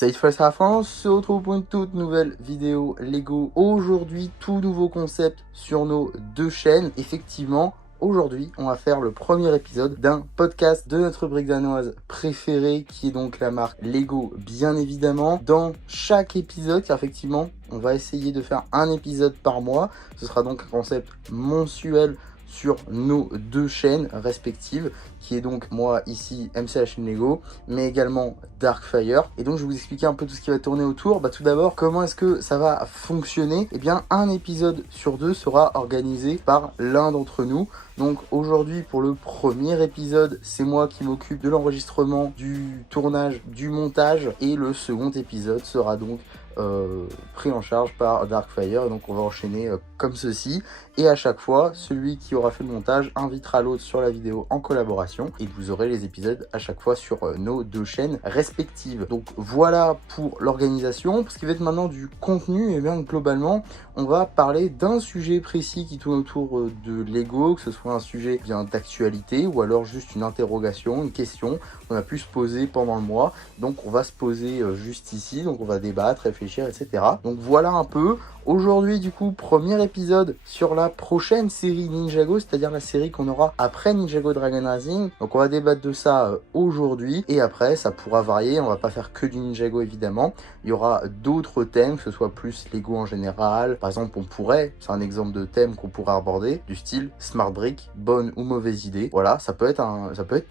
Salut First Half, on se retrouve pour une toute nouvelle vidéo Lego. Aujourd'hui, tout nouveau concept sur nos deux chaînes. Effectivement, aujourd'hui, on va faire le premier épisode d'un podcast de notre rubrique danoise préférée, qui est donc la marque Lego, bien évidemment. Dans chaque épisode, car effectivement, on va essayer de faire un épisode par mois. Ce sera donc un concept mensuel sur nos deux chaînes respectives, qui est donc moi ici MC la chaîne Lego, mais également Darkfire. Et donc je vais vous expliquer un peu tout ce qui va tourner autour. Tout d'abord, comment est-ce que ça va fonctionner? Eh bien, un épisode sur deux sera organisé par l'un d'entre nous. Donc aujourd'hui, pour le premier épisode, c'est moi qui m'occupe de l'enregistrement, du tournage, du montage, et le second épisode sera donc pris en charge par Darkfire. Et donc on va enchaîner comme ceci, et à chaque fois celui qui aura fait le montage invitera l'autre sur la vidéo en collaboration, et vous aurez les épisodes à chaque fois sur nos deux chaînes respectives. Donc voilà pour l'organisation. Pour ce qui va être maintenant du contenu, et bien globalement on va parler d'un sujet précis qui tourne autour de Lego, que ce soit un sujet bien d'actualité ou alors juste une interrogation, une question qu'on a pu se poser pendant le mois. Donc on va se poser juste ici, donc on va débattre, réfléchir, etc. Donc voilà un peu. Aujourd'hui, du coup, premier épisode sur la prochaine série Ninjago, c'est-à-dire la série qu'on aura après Ninjago Dragon Rising. Donc on va débattre de ça aujourd'hui, et après ça pourra varier, on va pas faire que du Ninjago évidemment. Il y aura d'autres thèmes, que ce soit plus Lego en général. Par exemple, on pourrait, c'est un exemple de thème qu'on pourrait aborder, du style Smart Brick, bonne ou mauvaise idée. Voilà, ça peut être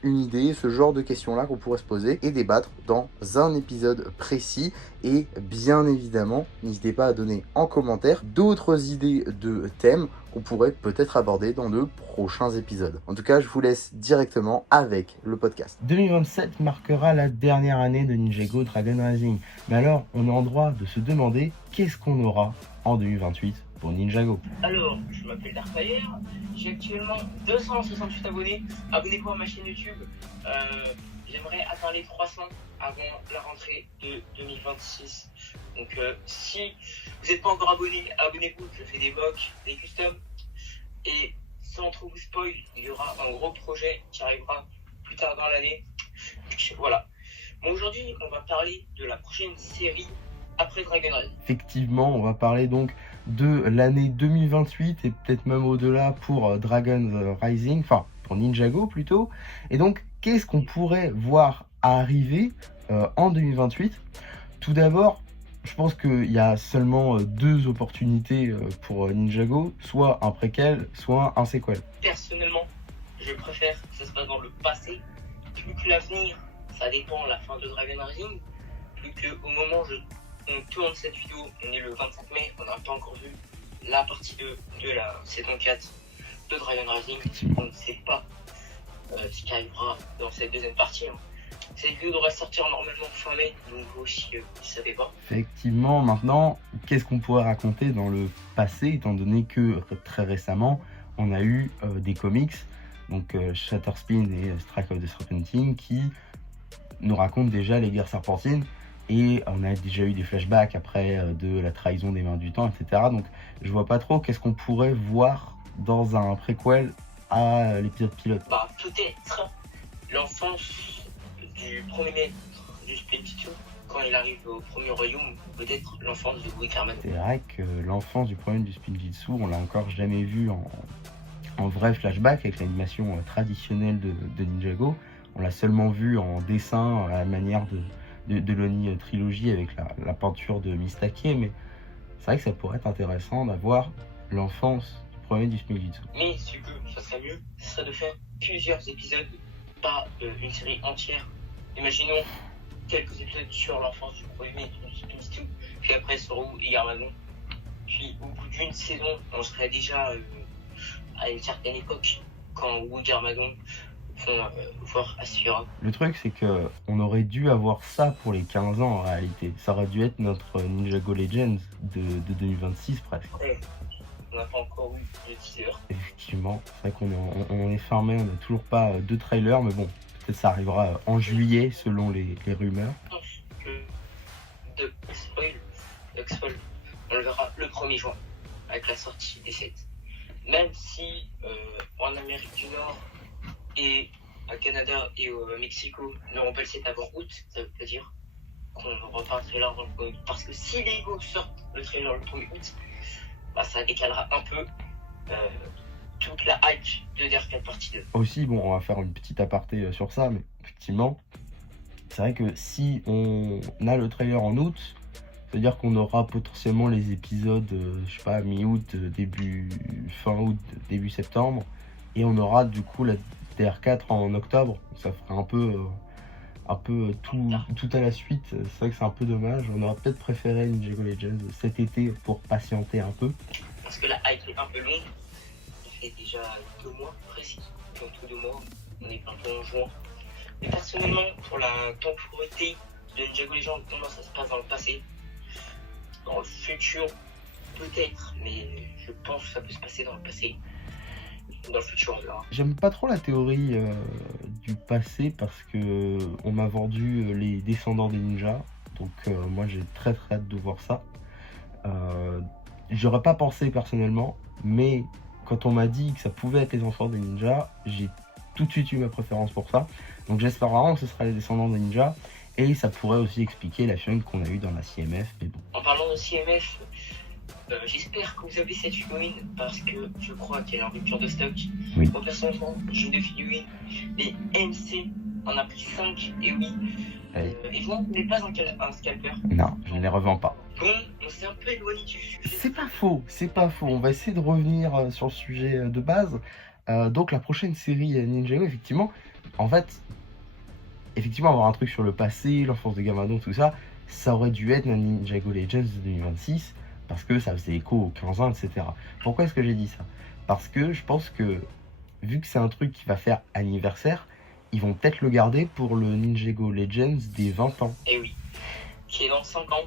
une idée, ce genre de questions-là qu'on pourrait se poser et débattre dans un épisode précis. Et bien évidemment, n'hésitez pas à donner en commentaire d'autres idées de thèmes qu'on pourrait peut-être aborder dans de prochains épisodes. En tout cas, je vous laisse directement avec le podcast. 2027 marquera la dernière année de Ninjago Dragon Rising. Mais alors, on est en droit de se demander qu'est-ce qu'on aura en 2028 pour Ninjago. Alors, je m'appelle Darkfire, j'ai actuellement 268 abonnés. Abonnez-vous à ma chaîne YouTube. J'aimerais atteindre les 300 avant la rentrée de 2026. Donc si vous n'êtes pas encore abonné, abonnez-vous. Je fais des mocks, des customs. Et sans trop vous spoil, il y aura un gros projet qui arrivera plus tard dans l'année. Voilà. Bon, aujourd'hui, on va parler de la prochaine série après Dragon Rising. Effectivement, on va parler donc de l'année 2028 et peut-être même au-delà pour Dragon Rising, enfin pour Ninjago plutôt. Et donc, qu'est-ce qu'on pourrait voir arriver en 2028? Tout d'abord, je pense qu'il y a seulement deux opportunités pour Ninjago, soit un préquel, soit un sequel. Personnellement, je préfère que ça se passe dans le passé, plus que l'avenir, ça dépend de la fin de Dragon Rising, plus que au moment où on tourne cette vidéo, on est le 25 mai, on n'a pas encore vu la partie 2 de la saison 4 de Dragon Rising. On ne sait pas ce qui arrivera dans cette deuxième partie. Cette vidéo devrait sortir normalement fin mai, donc vous aussi, vous ne savez pas. Effectivement, maintenant, qu'est-ce qu'on pourrait raconter dans le passé, étant donné que très récemment, on a eu des comics, donc Shatterspin et Strike of the Serpentine, qui nous racontent déjà les guerres serpentines. Et on a déjà eu des flashbacks après de la trahison des mains du temps, etc. Donc je vois pas trop qu'est-ce qu'on pourrait voir dans un préquel à l'épisode pilote. Peut-être l'enfance du premier maître du Spinjitzu quand il arrive au premier royaume, peut-être l'enfance de Wii Carmageddon. C'est vrai que l'enfance du premier du Spinjitzu, on l'a encore jamais vu en vrai flashback avec l'animation traditionnelle de Ninjago. On l'a seulement vu en dessin à la manière de l'Oni trilogie avec la peinture de Mistake, mais c'est vrai que ça pourrait être intéressant d'avoir l'enfance du premier du Spinjitzu. Mais ce que ça serait mieux, ce serait de faire plusieurs épisodes, pas une série entière. Imaginons quelques épisodes sur l'enfance du premier du Spinjitzu, puis après sur Wu et Garmadon. Puis au bout d'une saison, on serait déjà à une certaine époque, quand Wu et Garmadon voir Asphira. Le truc, c'est que on aurait dû avoir ça pour les 15 ans en réalité. Ça aurait dû être notre Ninjago Legends de 2026 presque. Ouais. On n'a pas encore eu de teaser. Effectivement, c'est vrai qu'on est fin mai, on n'a toujours pas de trailer, mais bon, peut-être ça arrivera en juillet selon les rumeurs. Je pense que de spoil, on le verra le 1er juin avec la sortie des 7. Même si en Amérique du Nord et à Canada et au Mexico n'auront pas le 7 avant août, ça veut pas dire qu'on n'aura pas un trailer dans le 1er août. Parce que si Lego sort le trailer le 1er août, bah, ça décalera un peu toute la hype de DDR4 partie 2. Aussi, bon, on va faire une petite aparté sur ça, mais effectivement, c'est vrai que si on a le trailer en août, c'est-à-dire qu'on aura potentiellement les épisodes, je sais pas, mi-août, fin août, début septembre, et on aura du coup la DR4 en octobre. Ça ferait un peu tout à la suite. C'est vrai que c'est un peu dommage. On aurait peut-être préféré Ninjago Legends cet été pour patienter un peu. Parce que la hype est un peu longue. Ça fait déjà 2 mois précis. Bientôt 2 mois. On est un peu en juin. Mais personnellement, pour la temporalité de Ninjago Legends, pour moi ça se passe dans le passé. Dans le futur, peut-être, mais je pense que ça peut se passer dans le passé. Dans le futur, on verra. J'aime pas trop la théorie du passé parce que on m'a vendu les descendants des ninjas. Donc moi j'ai très hâte de voir ça. J'aurais pas pensé personnellement, mais quand on m'a dit que ça pouvait être les enfants des ninjas, j'ai tout de suite eu ma préférence pour ça. Donc j'espère vraiment que ce sera les descendants des ninjas. Et ça pourrait aussi expliquer la figurine qu'on a eue dans la CMF, mais bon. En parlant de CMF, j'espère que vous avez cette figurine parce que je crois qu'elle est en rupture de stock. Oui. Moi personnellement, j'ai eu 2 figurines. Les MC en a pris 5, et oui. Et vous n'avez pas un scalper? Non, je ne les revends pas. Bon, on s'est un peu éloigné du sujet. C'est pas faux. On va essayer de revenir sur le sujet de base. Donc la prochaine série Ninjago, effectivement, en fait, avoir un truc sur le passé, l'enfance de Gamadon, tout ça, ça aurait dû être Ninjago Legends de 2026, parce que ça faisait écho aux 15 ans, etc. Pourquoi est-ce que j'ai dit ça? Parce que je pense que, vu que c'est un truc qui va faire anniversaire, ils vont peut-être le garder pour le Ninjago Legends des 20 ans. Et oui, qui est dans 5 ans,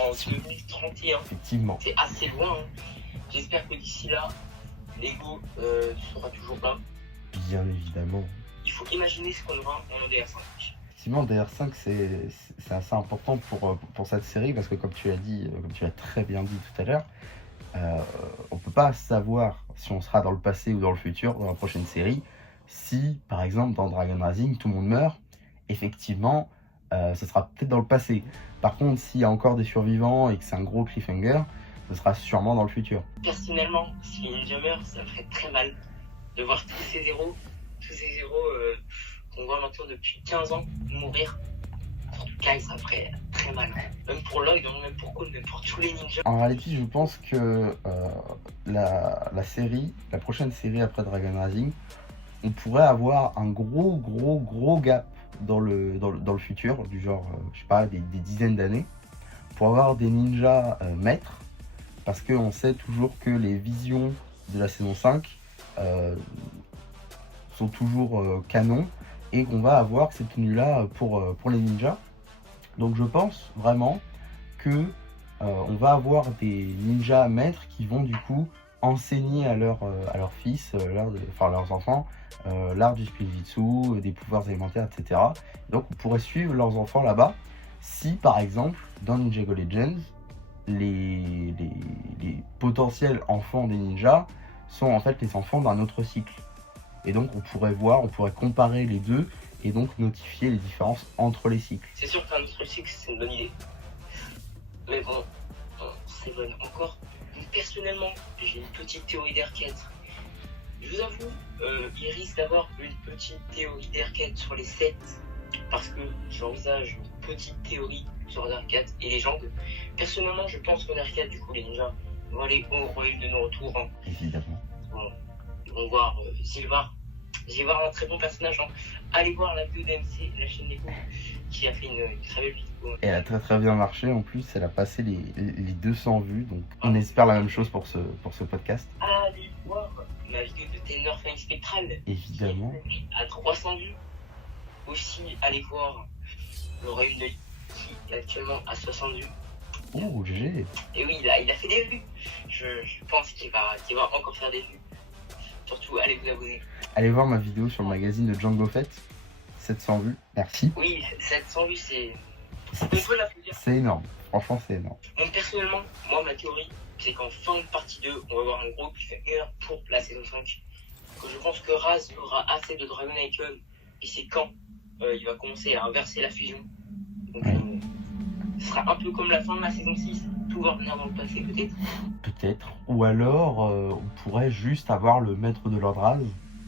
en 2031. Effectivement. C'est assez loin, hein. J'espère que d'ici là, Lego sera toujours là. Bien évidemment. Il faut imaginer ce qu'on aura en DR5. Effectivement, DR5, c'est assez important pour cette série, parce que comme tu l'as très bien dit tout à l'heure, on peut pas savoir si on sera dans le passé ou dans le futur, dans la prochaine série. Si, par exemple, dans Dragon Rising, tout le monde meurt, effectivement, ce sera peut-être dans le passé. Par contre, s'il y a encore des survivants et que c'est un gros cliffhanger, ce sera sûrement dans le futur. Personnellement, si les ninjas meurent, ça me ferait très mal de voir tous ces héros qu'on voit maintenant depuis 15 ans mourir. Surtout Kai, ça ferait très mal. Même pour Lloyd, même pour Cole, même pour tous les ninjas. En réalité, je pense que la prochaine série après Dragon Rising, on pourrait avoir un gros gap dans le futur, du genre, je sais pas, des dizaines d'années, pour avoir des ninjas maîtres, parce qu'on sait toujours que les visions de la saison 5 sont toujours canon, et qu'on va avoir cette tenue-là pour les ninjas. Donc je pense vraiment que on va avoir des ninjas maîtres qui vont du coup enseigner à leurs fils, leurs enfants, l'art du Spinjitzu, des pouvoirs élémentaires, etc. Donc on pourrait suivre leurs enfants là-bas, si par exemple dans Ninjago Legends, les potentiels enfants des ninjas sont en fait les enfants d'un autre cycle. Et donc on pourrait comparer les deux et donc notifier les différences entre les cycles. C'est sûr qu'un autre cycle, c'est une bonne idée. Mais bon, c'est vrai encore. Personnellement, j'ai une petite théorie d'R4. Je vous avoue, il risque d'avoir une petite théorie d'R4 sur les 7, parce que j'envisage une petite théorie sur l'R4 et les jambes. Personnellement, je pense qu'en R4, du coup, les ninjas vont aller au royaume de nos retours. Hein. Évidemment. Bon, ils vont voir Zilvar. Zilvar, un très bon personnage. Hein. Allez voir la vidéo d'MC, la chaîne Lego, qui a fait une très belle vidéo. Et elle a très bien marché, en plus elle a passé les 200 vues, donc on espère la même chose pour ce podcast. Allez voir ma vidéo de Tenor Flying Spectral, évidemment, à 300 vues. Aussi, allez voir le royaume de qui est actuellement à 60 vues. Oh, GG. Et oui, il a fait des vues. Je pense qu'il va encore faire des vues. Surtout, allez vous abonner. Allez voir ma vidéo sur le magazine de Django Fett. 700 vues, merci. Oui, 700 vues, c'est énorme. Franchement, c'est énorme. Donc, personnellement, moi, ma théorie, c'est qu'en fin de partie 2, on va avoir un gros cliffhanger pour la saison 5. Que je pense que Raz aura assez de Dragon Icon. Et c'est quand il va commencer à inverser la fusion. Donc, ce sera un peu comme la fin de la saison 6. Tout va revenir dans le passé, peut-être. Peut-être. Ou alors, on pourrait juste avoir le maître de l'Ordraz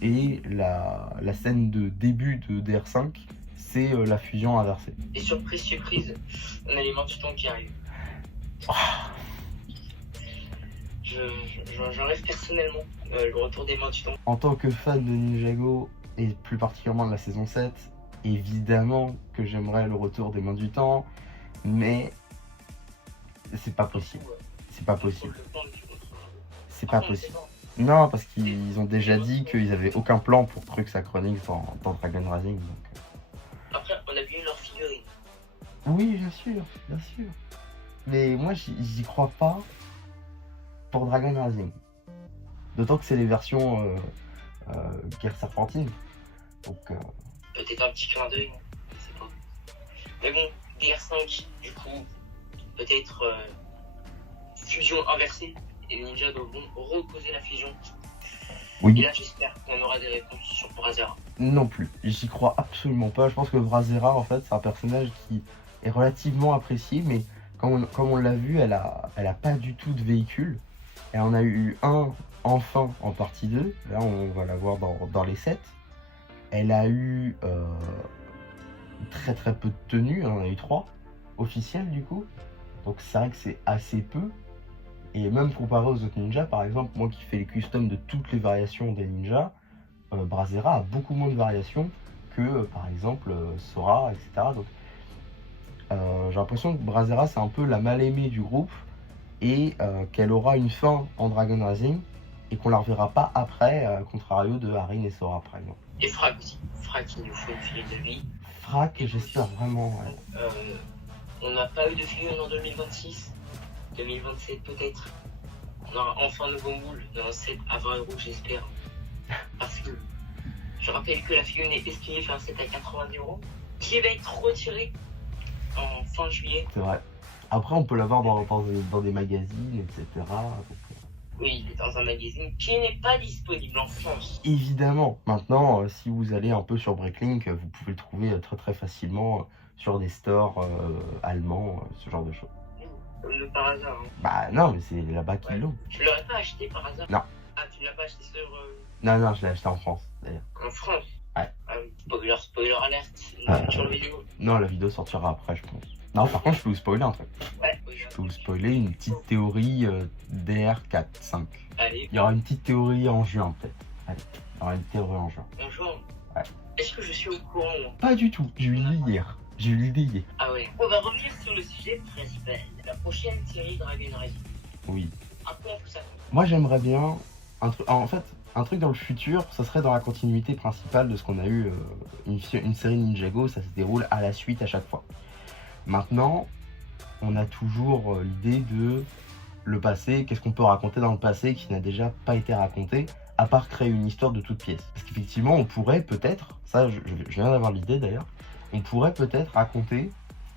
et la scène de début de DR5, c'est la fusion inversée. Et surprise, on a les mains du temps qui arrivent. J'en rêve personnellement, le retour des mains du temps. En tant que fan de Ninjago, et plus particulièrement de la saison 7, évidemment que j'aimerais le retour des mains du temps, mais c'est pas possible. C'est pas possible. C'est pas possible. Non, parce qu'ils ont déjà dit qu'ils avaient aucun plan pour Crux Acronix dans Dragon Rising. Donc... Après, on a vu leur figurine. Oui, bien sûr, bien sûr. Mais moi, j'y crois pas pour Dragon Rising. D'autant que c'est les versions Guerre Serpentine. Donc, peut-être un petit clin d'œil, je sais pas. Mais bon, DR5, du coup, peut-être fusion inversée. Et les ninjas devront recauser la fusion. oui. Et là, j'espère qu'on aura des réponses sur Brazera. Non plus, j'y crois absolument pas. Je pense que Brazera, en fait, c'est un personnage qui est relativement apprécié, mais comme on l'a vu, elle a pas du tout de véhicule. Elle en a eu un enfin en partie 2. Là, on va la voir dans les 7. Elle a eu très très peu de tenues. On en a eu 3 officielles du coup. Donc c'est vrai que c'est assez peu. Et même comparé aux autres ninjas, par exemple, moi qui fais les customs de toutes les variations des ninjas, Brazera a beaucoup moins de variations que par exemple Sora, etc. Donc j'ai l'impression que Brazera c'est un peu la mal-aimée du groupe et qu'elle aura une fin en Dragon Rising et qu'on la reverra pas après, à contrario de Harin et Sora par exemple. Et Frag aussi. Frag qui nous faut une figurine de lui. Frag, j'espère vraiment. Ouais. On n'a pas eu de figurine en 2026. 2027 peut-être. On aura enfin un nouveau moule dans un set à 20 €, j'espère. Parce que je rappelle que la figurine est estimée faire un set à 90 € qui va être retiré en fin juillet. C'est vrai. Après, on peut l'avoir dans des magazines, etc. Donc, oui, il est dans un magazine qui n'est pas disponible en France. évidemment. Maintenant, si vous allez un peu sur Breaklink, vous pouvez le trouver très très facilement sur des stores allemands, ce genre de choses. Comme par hasard. Hein. Bah non, mais c'est là-bas qu'ils l'ont. Tu l'aurais pas acheté par hasard? Non. Ah, tu l'as pas acheté sur... Non, je l'ai acheté en France, d'ailleurs. En France? Ouais. Ah oui, spoiler alert, sur la vidéo. Non, la vidéo sortira après, je pense. Non, par contre, je peux vous spoiler un truc. Ouais. Je peux vous spoiler une petite théorie DR4-5. Allez. Il y aura une petite théorie en juin, peut-être. Allez, il y aura une théorie en juin. En juin? Ouais. Est-ce que je suis au courant, moi? Pas du tout, j'ai eu l'idée hier. J'ai eu l'idée hier. Ah ouais. On va revenir sur le sujet principal. La prochaine série Dragon Rising. Oui. À quoi on peut s'attendre? Moi, j'aimerais bien... En fait, un truc dans le futur, ça serait dans la continuité principale de ce qu'on a eu. Une série Ninjago, ça se déroule à la suite à chaque fois. Maintenant, on a toujours l'idée de le passé. Qu'est-ce qu'on peut raconter dans le passé qui n'a déjà pas été raconté, à part créer une histoire de toute pièce. Parce qu'effectivement, on pourrait peut-être, ça je viens d'avoir l'idée d'ailleurs, on pourrait peut-être raconter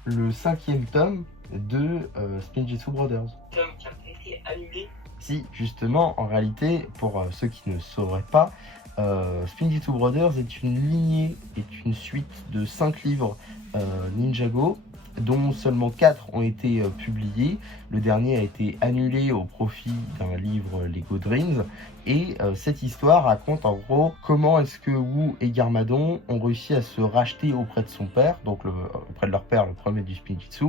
le 5e tome de Spinjitzu Brothers. Tome qui a été annulé. Si, justement, en réalité, pour ceux qui ne sauraient pas, Spinjitzu Brothers est une lignée, est une suite de 5 livres Ninjago, dont seulement 4 ont été publiés. Le dernier a été annulé au profit d'un livre Lego Dreams. Et cette histoire raconte en gros comment est-ce que Wu et Garmadon ont réussi à se racheter auprès de son père, donc auprès de leur père, le premier du Spinjitzu,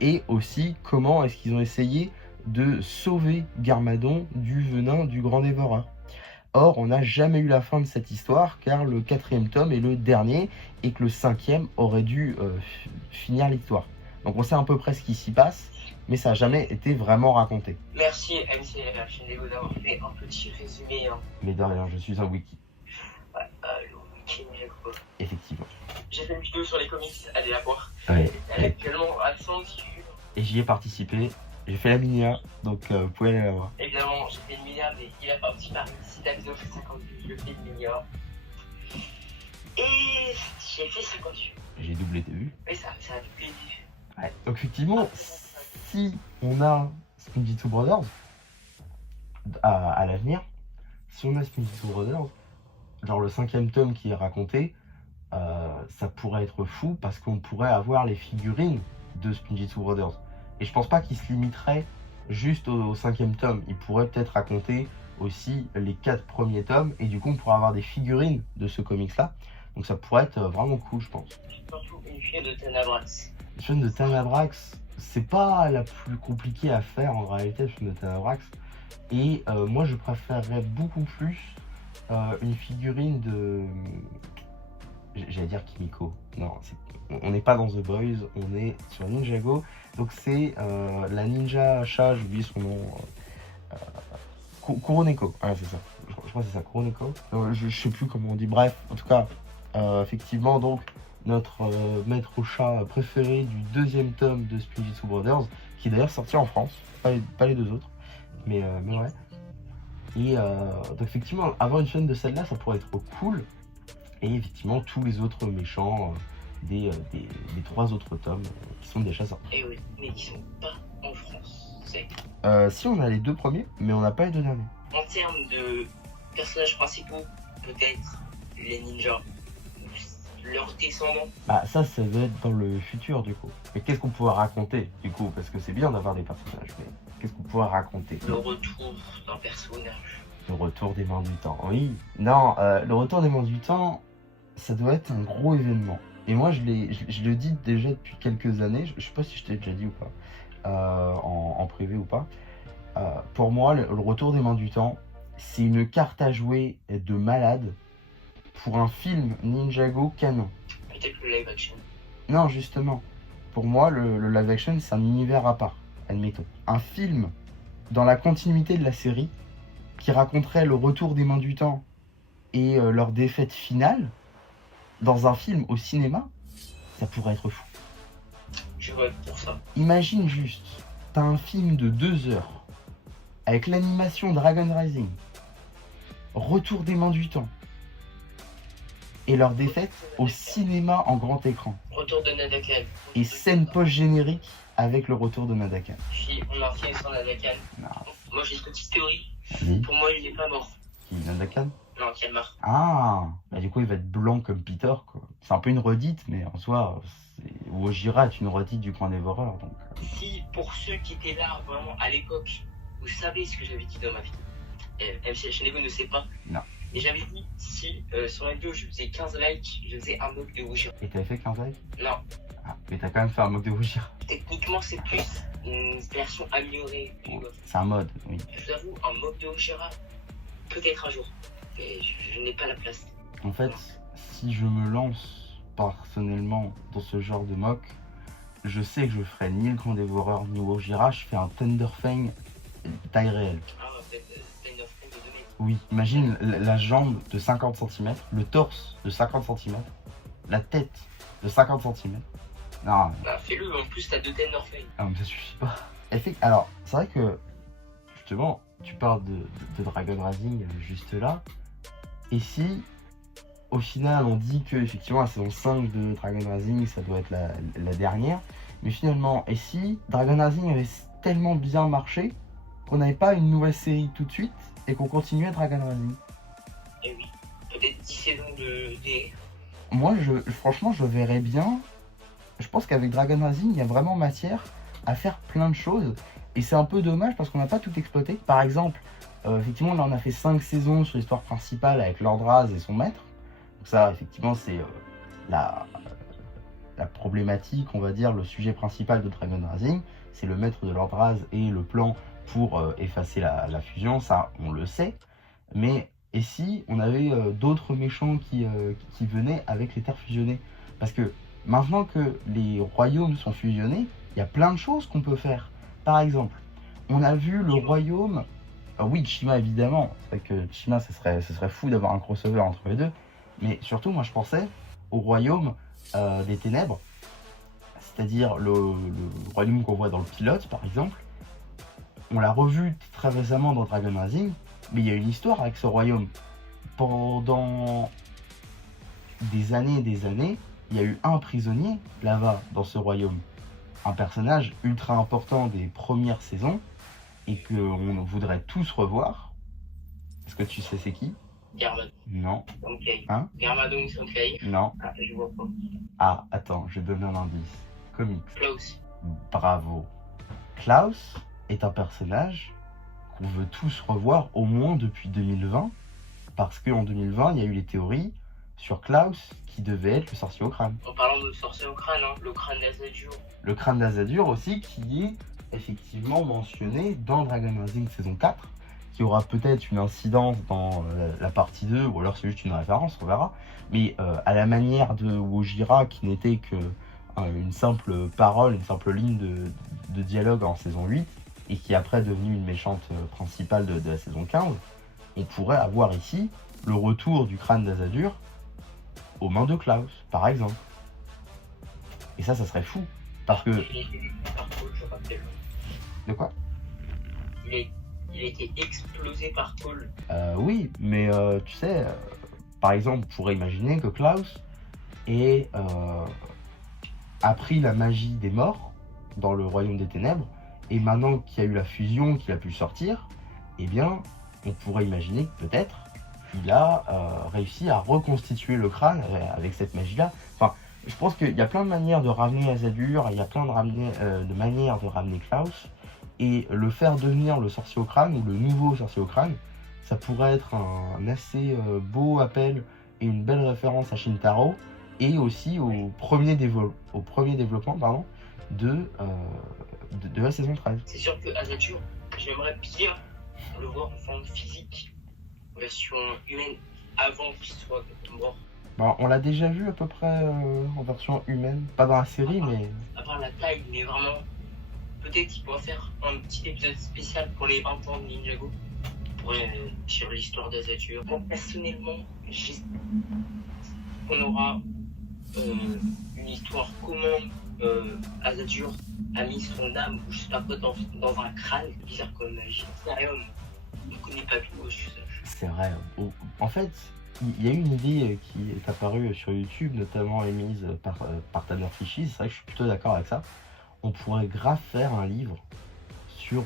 et aussi comment est-ce qu'ils ont essayé de sauver Garmadon du venin du grand dévoreur. Or, on n'a jamais eu la fin de cette histoire, car le 4e tome est le dernier, et que le 5e aurait dû finir l'histoire. Donc on sait à peu près ce qui s'y passe, mais ça n'a jamais été vraiment raconté. Merci MCLH Lego d'avoir fait un petit résumé. Hein. Mais de rien, je suis un wiki. Ouais, le wiki Ninjago. Effectivement. J'ai fait une vidéo sur les comics, allez la voir. Ouais. Elle est actuellement à 110 vues. Et j'y ai participé. J'ai fait la minia, donc vous pouvez aller la voir. Évidemment, j'ai fait une minia, mais il a pas un petit parmi. Si ta vidéo fait 50 vues, je fais une minia. Et j'ai fait 50 vues. J'ai doublé tes vues. Oui, ça a doublé les vues. Ouais. Donc effectivement, si on a Spinjitzu Brothers à l'avenir, si on a Spinjitzu Brothers, genre le 5e tome qui est raconté, ça pourrait être fou parce qu'on pourrait avoir les figurines de Spinjitzu Brothers. Et je pense pas qu'il se limiterait juste au 5e tome. Il pourrait peut-être raconter aussi les 4 premiers tomes, et du coup on pourrait avoir des figurines de ce comics-là. Donc ça pourrait être vraiment cool, je pense. Surtout une fille de Tenebrax. La chaîne de Tenebrax, c'est pas la plus compliquée à faire en réalité, la chaîne de Tenebrax. Et moi je préférerais beaucoup plus une figurine de... J'allais dire Kimiko. Non, on n'est pas dans The Boys, on est sur Ninjago. Donc c'est la ninja chat, j'ai oublié son nom. Kuroneko, ah, c'est ça. Je crois que c'est ça, Kuroneko. Je sais plus comment on dit. Bref, en tout cas, effectivement, donc notre maître chat préféré du 2e tome de Spinjitzu Brothers, qui est d'ailleurs sorti en France, pas les 2 autres, mais ouais. Et donc effectivement, avoir une chaîne de celle-là, ça pourrait être cool. Et effectivement, tous les autres méchants des 3 autres tomes qui sont déjà sortis. Et oui, mais ils sont pas en France. Si, on a les 2 premiers, mais on n'a pas les 2 derniers. En termes de personnages principaux, peut-être les ninjas, leurs descendants. Bah ça va être dans le futur du coup. Mais qu'est-ce qu'on pourrait raconter du coup? Parce que c'est bien d'avoir des personnages, mais qu'est-ce qu'on pourrait raconter? Le retour d'un personnage. Le retour des mains du temps, oui. Non, le retour des mains du temps, ça doit être un gros événement. Et moi, je le dis déjà depuis quelques années, je sais pas si je t'ai déjà dit ou pas, en privé ou pas. Pour moi, le retour des mains du temps, c'est une carte à jouer de malade pour un film Ninjago canon. Peut-être le live action. Non, justement. Pour moi, le live action, c'est un univers à part, admettons. Un film dans la continuité de la série qui raconterait le retour des mains du temps et leur défaite finale dans un film au cinéma, ça pourrait être fou. Je vote pour ça. Imagine juste, t'as un film de 2 heures avec l'animation Dragon Rising, retour des mains du temps et leur défaite au cinéma en grand écran. Retour de Nadakan. Et scène post-générique avec le retour de Nadakan. Si on a un film sans Nadakan. Non. Moi j'ai une petite théorie. Vas-y. Pour moi il n'est pas mort. Qui, Nadakan? Non, Kalmar. Ah, bah du coup il va être blanc comme Peter, quoi. C'est un peu une redite, mais en soi, Ojira est une redite du Grand Dévoreur, donc... Si pour ceux qui étaient là vraiment à l'époque, vous savez ce que j'avais dit dans ma vie. Même si Shanego ne sait pas. Non. Et j'avais dit, si sur la vidéo je faisais 15 likes, je faisais un mock de Ojira. Et t'avais fait 15 likes? Non. Ah, mais t'as quand même fait un mock de Ojira. Techniquement c'est plus une version améliorée du Bon, mock. c'est un mode, oui. Je vous avoue, un mock de Ojira, peut-être un jour. Mais je n'ai pas la place. En fait, si je me lance personnellement dans ce genre de mock, je sais que je ferai ni le Grand Dévoreur ni Ojira, je fais un Thunderfang taille réelle. Ah, peut-être une offre de 2 mètres. Oui, imagine la jambe de 50 cm, le torse de 50 cm, la tête de 50 cm. Non, Bah fais-le, en plus t'as 2 Thunderfang. mais ça suffit pas. Alors, c'est vrai que, justement, tu parles de Dragon Rising juste là. Et si, au final, on dit que effectivement la saison 5 de Dragon Rising, ça doit être la dernière, mais finalement, et si Dragon Rising avait tellement bien marché qu'on n'avait pas une nouvelle série tout de suite et qu'on continuait Dragon Rising? Et oui, peut-être 10 saisons de DR. Moi, franchement, je verrais bien. Je pense qu'avec Dragon Rising, il y a vraiment matière à faire plein de choses. Et c'est un peu dommage parce qu'on n'a pas tout exploité. Par exemple, effectivement, là, on a fait 5 saisons sur l'histoire principale avec Lord Raz et son maître. Donc ça, effectivement, c'est la problématique, on va dire, le sujet principal de Dragon Rising. C'est le maître de Lord Raz et le plan pour effacer la fusion. Ça, on le sait. Mais et si on avait d'autres méchants qui venaient avec les terres fusionnées? Parce que maintenant que les royaumes sont fusionnés, il y a plein de choses qu'on peut faire. Par exemple, on a vu le royaume... oui, Chima évidemment. C'est vrai que Chima, ce serait fou d'avoir un crossover entre les deux. Mais surtout, moi je pensais au royaume des ténèbres. C'est-à-dire le royaume qu'on voit dans le pilote, par exemple. On l'a revu très récemment dans Dragon Rising. Mais il y a une histoire avec ce royaume. Pendant des années et des années, il y a eu un prisonnier là-bas dans ce royaume. Un personnage ultra important des premières saisons et qu'on voudrait tous revoir. Est-ce que tu sais c'est qui? Garmadon. Non. Sanclay. Hein? Garmadon Sanclay. Non. Ah, je vois pas. Ah, attends, je donne un indice. Comics. Klaus. Bravo. Klaus est un personnage qu'on veut tous revoir au moins depuis 2020, parce qu'en 2020, il y a eu les théories sur Klaus qui devait être le sorcier au crâne. En parlant de sorcier au crâne, le crâne d'Azadur. Le crâne d'Azadur aussi, qui est effectivement mentionné dans Dragon Rising saison 4, qui aura peut-être une incidence dans la partie 2, ou alors c'est juste une référence, on verra. Mais à la manière de Wojira, qui n'était que une simple parole, une simple ligne de dialogue en saison 8, et qui est après devenue une méchante principale de la saison 15, on pourrait avoir ici le retour du crâne d'Azadur aux mains de Klaus, par exemple. Et ça serait fou, parce que... Il a été détruit par Cole, je rappelle. De quoi? Il a été explosé par Cole. Oui, mais tu sais, par exemple, on pourrait imaginer que Klaus ait appris la magie des morts dans le royaume des ténèbres, et maintenant qu'il y a eu la fusion, qu'il a pu sortir, eh bien, on pourrait imaginer que peut-être il a réussi à reconstituer le crâne avec cette magie-là. Enfin, je pense qu'il y a plein de manières de ramener Azadur, il y a plein de manières de ramener Klaus, et le faire devenir le sorcier au crâne, ou le nouveau sorcier au crâne, ça pourrait être un assez beau appel et une belle référence à Shintaro, et aussi au premier développement de la saison 13. C'est sûr que Azadur, j'aimerais bien le voir en forme physique, version humaine, avant qu'il soit mort. Bon, on l'a déjà vu à peu près en version humaine, pas dans la série, mais... À part la taille, mais vraiment, peut-être qu'il pourra faire un petit épisode spécial pour les 20 ans de Ninjago, sur l'histoire d'Azadur. Moi, personnellement, j'espère qu'on aura une histoire comment Azadur a mis son âme, ou je sais pas quoi, dans un crâne, bizarre comme magie. On ne connaît pas plus gauche, c'est vrai. En fait, il y a une idée qui est apparue sur YouTube, notamment émise par Tanner Fishy. C'est vrai que je suis plutôt d'accord avec ça. On pourrait grave faire un livre sur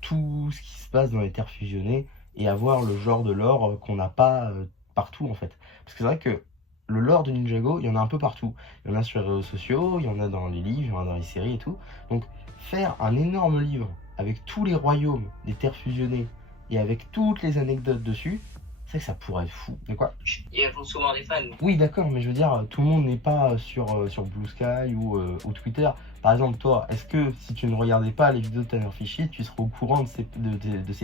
tout ce qui se passe dans les terres fusionnées et avoir le genre de lore qu'on n'a pas partout en fait. Parce que c'est vrai que le lore de Ninjago, il y en a un peu partout. Il y en a sur les réseaux sociaux, il y en a dans les livres, il y en a dans les séries et tout. Donc faire un énorme livre avec tous les royaumes des terres fusionnées et avec toutes les anecdotes dessus, c'est que ça pourrait être fou. De quoi? Et elles vont souvent des fans. Oui, d'accord, mais je veux dire, tout le monde n'est pas sur Blue Sky ou Twitter. Par exemple, toi, est-ce que si tu ne regardais pas les vidéos de Tanner Fishy, tu serais au courant de ses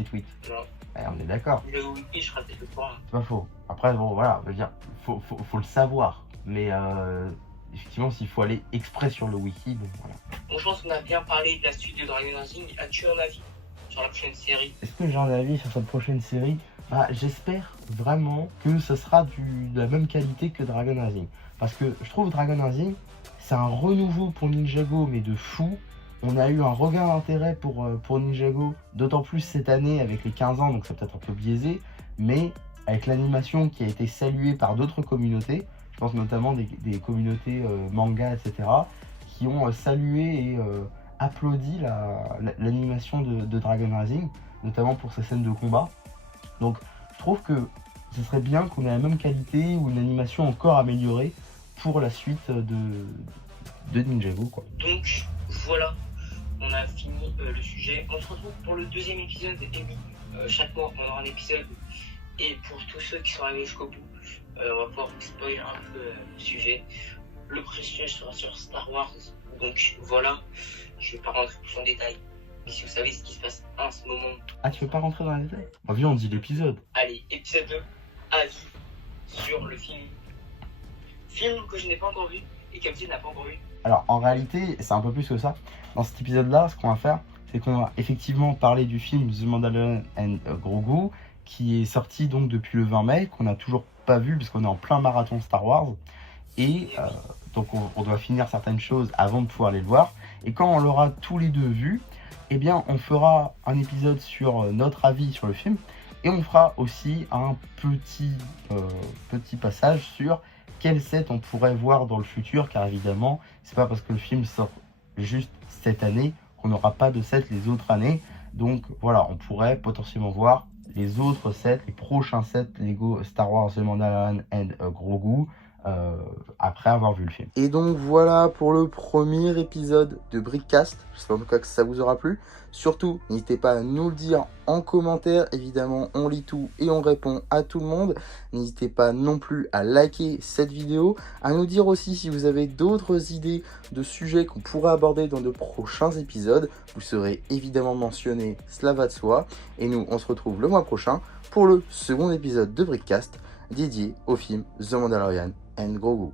tweets? Non. On est d'accord. Le wiki, je serais peut-être le courant. C'est pas faux. Après, bon, voilà, je veux dire, faut le savoir. Mais effectivement, s'il faut aller exprès sur le wiki, bon, voilà. Bon, je pense qu'on a bien parlé de la suite de Dragon Rising. As-tu un avis sur la prochaine série? Est-ce que j'ai un avis sur cette prochaine série? J'espère vraiment que ce sera de la même qualité que Dragon Rising. Parce que je trouve Dragon Rising, c'est un renouveau pour Ninjago, mais de fou. On a eu un regain d'intérêt pour Ninjago, d'autant plus cette année avec les 15 ans, donc c'est peut-être un peu biaisé, mais avec l'animation qui a été saluée par d'autres communautés, je pense notamment des communautés manga, etc., qui ont salué et applaudi l'animation de Dragon Rising, notamment pour ces scènes de combat. Donc je trouve que ce serait bien qu'on ait la même qualité ou une animation encore améliorée pour la suite de Ninjago, quoi. Donc voilà, on a fini le sujet. On se retrouve pour le deuxième épisode. Et oui, chaque mois on aura un épisode. Et pour tous ceux qui sont arrivés jusqu'au bout, on va pouvoir spoiler un peu le sujet. Le précieux sera sur Star Wars. Donc voilà, je ne vais pas rentrer plus en détail. Mais si vous savez ce qui se passe en ce moment... Ah, tu veux pas rentrer dans les détails? Viens, on dit l'épisode. Allez, épisode 2, avis sur le film. Film que je n'ai pas encore vu et qu'Amzi n'a pas encore vu. Alors, en réalité, c'est un peu plus que ça. Dans cet épisode-là, ce qu'on va faire, c'est qu'on va effectivement parler du film The Mandalorian and Grogu, qui est sorti donc depuis le 20 mai, qu'on n'a toujours pas vu, puisqu'on est en plein marathon Star Wars. Et donc, on doit finir certaines choses avant de pouvoir aller le voir. Et quand on l'aura tous les deux vu, eh bien, on fera un épisode sur notre avis sur le film. Et on fera aussi un petit passage sur quel set on pourrait voir dans le futur, car évidemment, c'est pas parce que le film sort juste cette année qu'on n'aura pas de set les autres années. Donc voilà, on pourrait potentiellement voir les autres sets, les prochains sets Lego Star Wars The Mandalorian and Grogu après avoir vu le film. Et donc voilà pour le premier épisode de Brickcast. J'espère en tout cas que ça vous aura plu. Surtout, n'hésitez pas à nous le dire en commentaire. Évidemment, on lit tout et on répond à tout le monde. N'hésitez pas non plus à liker cette vidéo, à nous dire aussi si vous avez d'autres idées de sujets qu'on pourrait aborder dans de prochains épisodes. Vous serez évidemment mentionné, cela va de soi. Et nous, on se retrouve le mois prochain pour le second épisode de Brickcast dédié au film The Mandalorian and Grogu.